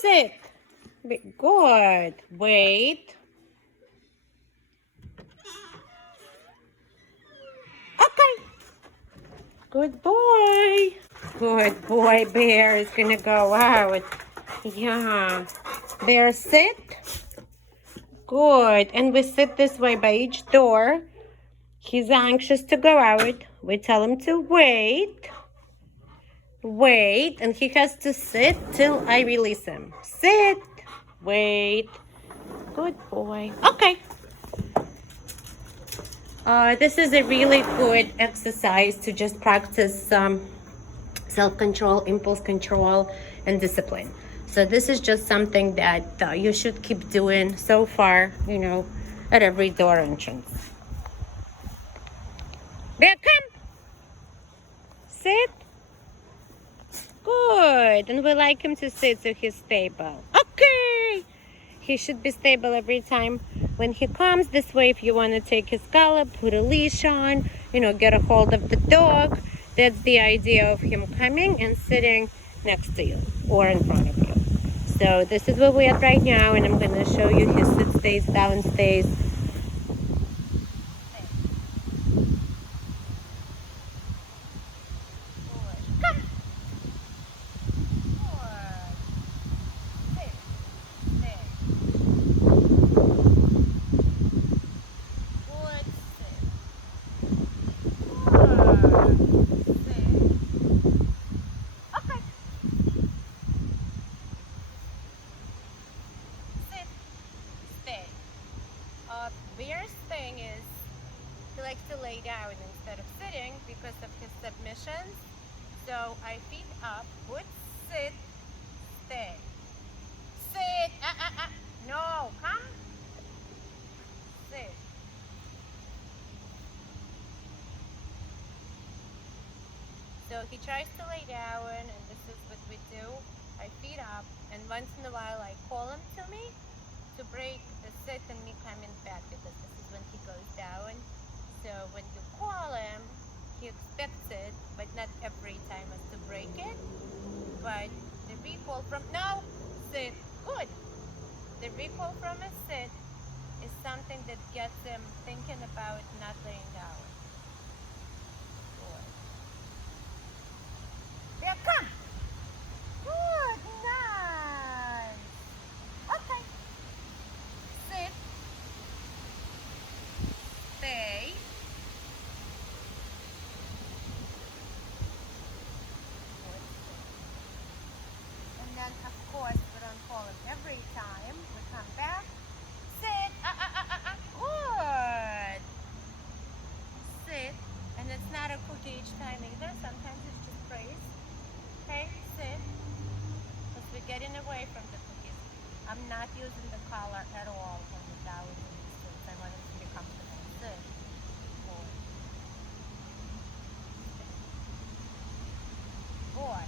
Sit. Good. Wait. Okay. Good boy. Good boy. Bear is gonna go out. Yeah. Bear, sit. Good. And we sit this way by each door. He's anxious to go out. We tell him to wait. Wait. And he has to sit till I release him. Sit. Wait. Good boy. Okay. This is a really good exercise to just practice self-control, impulse control, and discipline. So this is just something that you should keep doing so far, at every door entrance. Bear, come. Sit. Good. And we like him to sit so he's stable. Okay. He should be stable every time when he comes. This way, if you want to take his collar, put a leash on, get a hold of the dog. That's the idea of him coming and sitting next to you or in front of you. So this is where we're at right now, and I'm going to show you his sit stays, down stays. Come. Bear's thing is he likes to lay down instead of sitting because of his submissions. So I feet up, good, sit, stay. Sit, no, come, sit. So he tries to lay down, and this is what we do. I feet up, and once in a while I call him to me to break the sit and me coming back, because this is when he goes down. So when you call him, he expects it, but not every time has to break it. But the recall from, no, sit, good. The recall from a sit is something that gets him thinking about not laying down. Good. There, come. Good, nice. Okay. Sit. Stay. And then, of course, we don't call him every time. We come back. Sit. Good. Sit. And it's not a cookie each time either. Sometimes it's just praise. Okay, sit. Because we're getting away from the cookies. I'm not using the collar at all on the down in these suits. I want him to be comfortable. Sit. Good. Boy.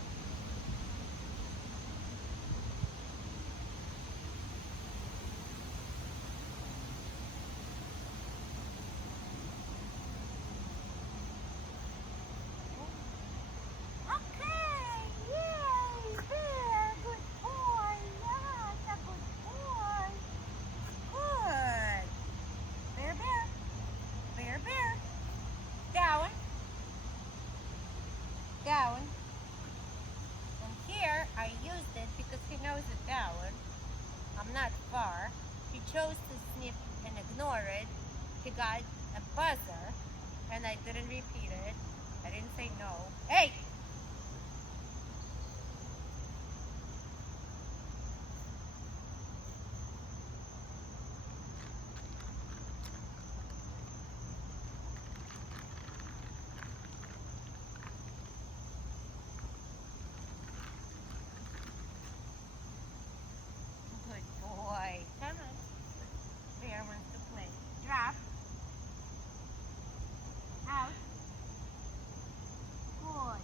Down. And here I used it because he knows it down. I'm not far. He chose to sniff and ignore it. He got a buzzer and I didn't repeat it. I didn't say no. Hey! Come on. Bear wants to play. Drop. Out. Good.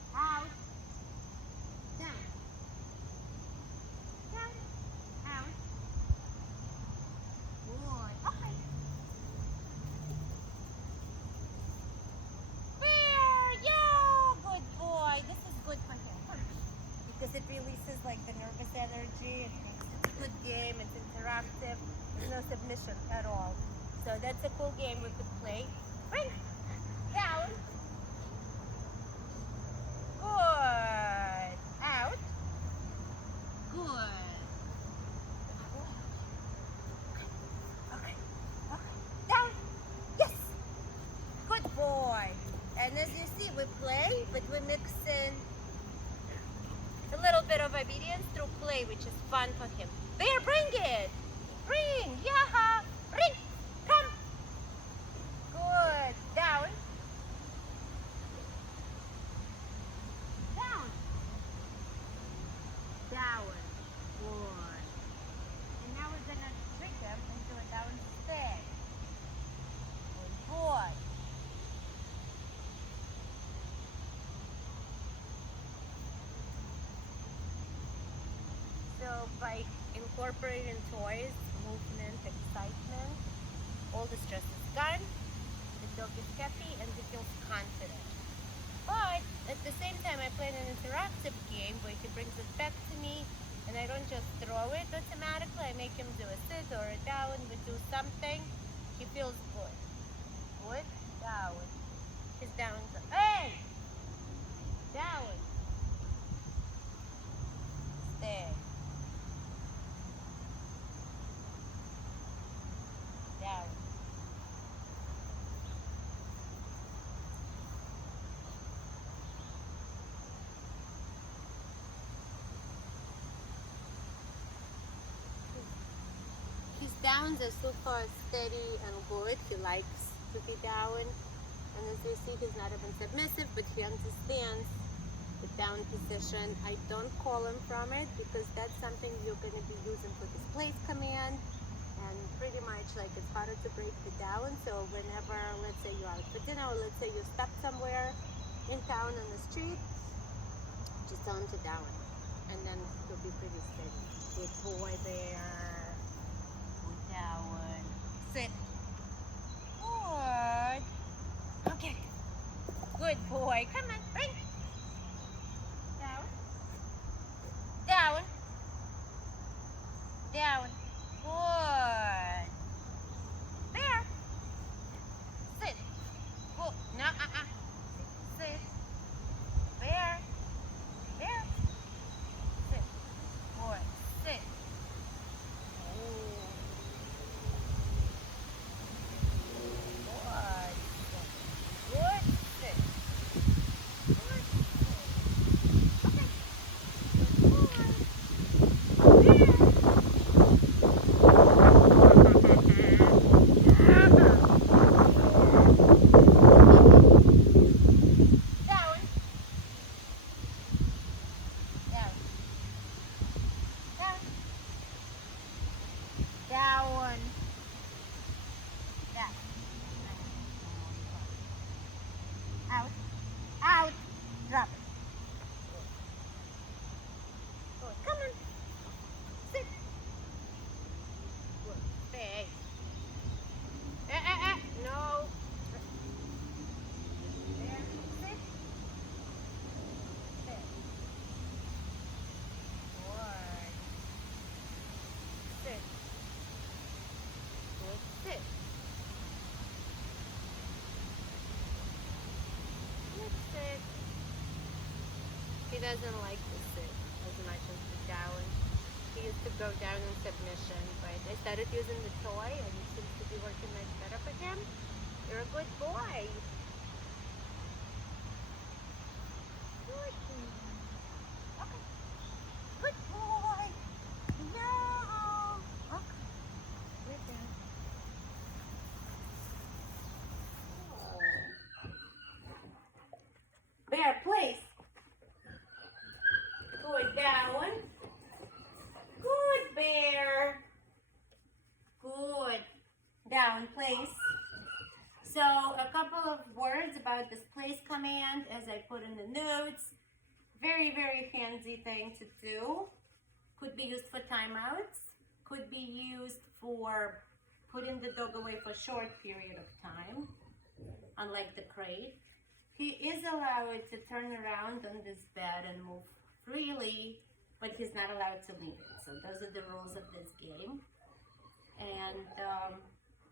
submission at all. So that's a cool game we could play. Bring down. Good. Out. Good. Okay. Down. Yes. Good boy. And as you see, we play, but we mix in a little bit of obedience through play, which is fun for him. Bear, bring it. Bring. Yeah. Bring. Come. Good. Down. Down. Down. Good. And now we're going to trick him into a down stay. Good boy. So by incorporating toys, movement, excitement, all the stress is gone, the dog is happy and he feels confident. But at the same time, I play an interactive game where he brings it back to me and I don't just throw it automatically. I make him do a sit or a down. We do something. He feels good. Good. Down. His down. Hey! Down. Stay. Down. His downs are so far steady and good. He likes to be down. And as you see, he's not even submissive, but he understands the down position. I don't call him from it because that's something you're going to be using for his place command. And pretty much like it's harder to break the down. So whenever, let's say you're out for dinner, or let's say you stop somewhere in town on the street, just tell him to down. And then he'll be pretty steady. Good boy there. Good down. Sit. Good. Okay. Good boy. Come on, bring. Down. Down. Down. Good. There. Sit. Good. No, Sit. There. There. Sit. Good. Sit. Good. Sit. Good. Okay. Good boy. Down. Down. Out. Out. Drop it. Good. Come on. Sit. Good. Stay. No. There. Sit. Sit. Good. Sit. Good. Sit. Good sit. He doesn't like to sit as much as the down. He used to go down in submission, but I started using the toy and it seems to be working much better for him. You're a good boy. Good. Okay. Good boy. No. Okay. Good down. Bear, place. Good down. Good bear. Good. Down, place. So a couple of words about this place command as I put in the notes. Very, very handy thing to do. Could be used for timeouts. Could be used for putting the dog away for a short period of time, unlike the crate. He is allowed to turn around on this bed and move freely, but he's not allowed to leave it. So those are the rules of this game. And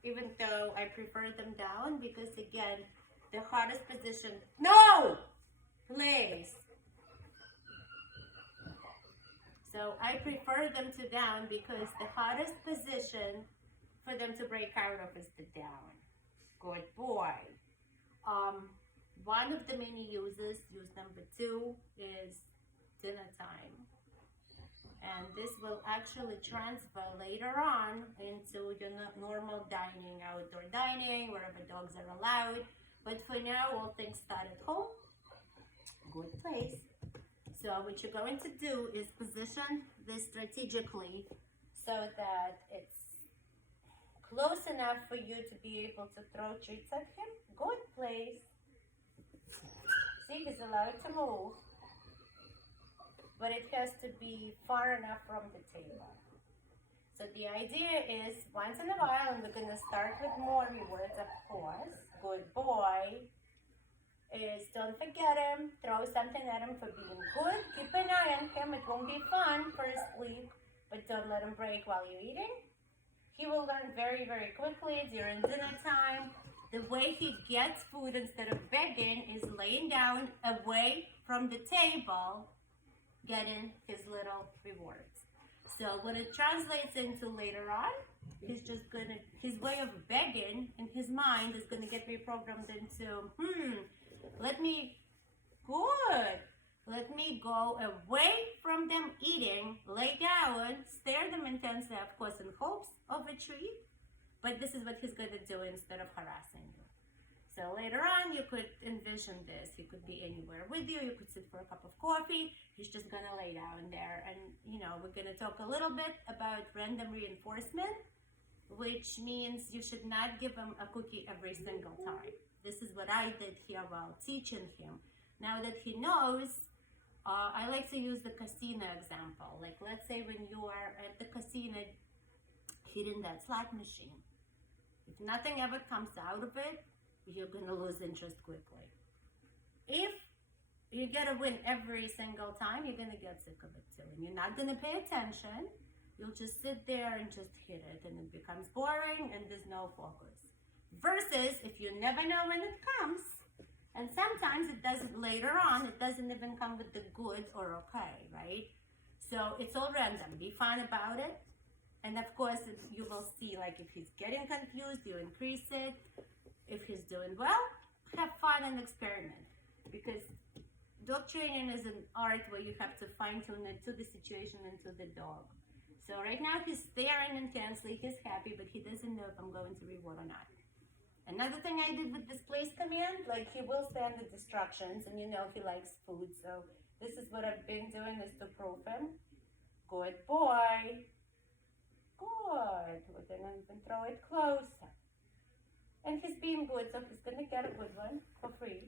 even though I prefer them down, because again, the hardest position, no, please. So I prefer them to down because the hardest position for them to break out of is the down. Good boy. One of the many uses, use number 2, is dinner time. And this will actually transfer later on into your normal dining, outdoor dining, wherever dogs are allowed. But for now, all things start at home. Good place. So what you're going to do is position this strategically so that it's close enough for you to be able to throw treats at him. Good place. See, he's allowed to move, but it has to be far enough from the table. So the idea is, once in a while, and we're going to start with more rewards, of course. Good boy. Is don't forget him, throw something at him for being good. Keep an eye on him. It won't be fun first week, but don't let him break while you're eating. He will learn very, very quickly during dinner time. The way he gets food instead of begging is laying down away from the table, getting his little rewards. So what it translates into later on, he's just gonna, his way of begging in his mind is gonna get reprogrammed into, let me go away from them eating, lay down, stare them intensely, of course, in hopes of a treat. But this is what he's going to do instead of harassing you. So later on, you could envision this. He could be anywhere with you. You could sit for a cup of coffee. He's just going to lay down there. And, we're going to talk a little bit about random reinforcement, which means you should not give him a cookie every single time. This is what I did here while teaching him. Now that he knows, I like to use the casino example. Like, let's say when you are at the casino hitting that slot machine. If nothing ever comes out of it, you're going to lose interest quickly. If you get a win every single time, you're going to get sick of it too. And you're not going to pay attention. You'll just sit there and just hit it. And it becomes boring and there's no focus. Versus if you never know when it comes, and sometimes it doesn't later on, it doesn't even come with the good or okay, right? So it's all random. Be fun about it. And of course, you will see, like, if he's getting confused, you increase it. If he's doing well, have fun and experiment. Because dog training is an art where you have to fine-tune it to the situation and to the dog. So right now he's staring intensely, he's happy, but he doesn't know if I'm going to reward or not. Another thing I did with this place command, like, he will stand the distractions, and he likes food. So this is what I've been doing, is to prove him. Good boy. Good. We're going to throw it closer. And he's being good, so he's going to get a good one for free.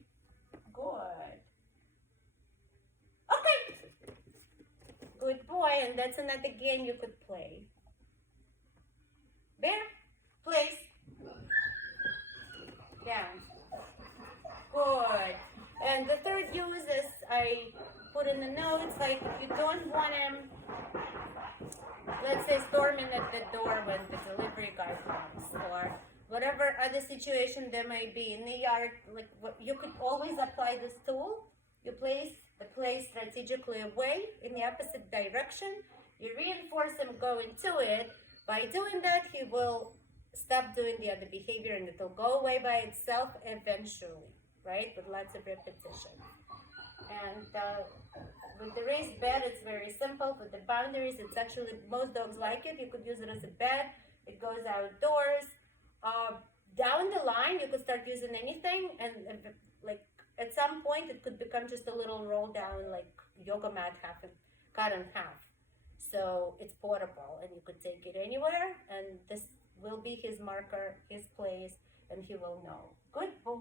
Good. Okay. Good boy, and that's another game you could play. Bear, place. Down. Good. And the third use is, I put in the notes, like, if you don't want him, let's say, storming at the door when the delivery guy comes, or whatever other situation there may be in the yard, like, you could always apply this tool. You place the place strategically away in the opposite direction. You reinforce him going to it. By doing that, he will stop doing the other behavior, and it will go away by itself eventually, right? With lots of repetition. And with the raised bed, it's very simple. With the boundaries, it's actually, most dogs like it. You could use it as a bed. It goes outdoors. Down the line, you could start using anything, and like, at some point, it could become just a little roll down, like yoga mat, cut in half. So it's portable, and you could take it anywhere, and this will be his marker, his place, and he will know. Good boy.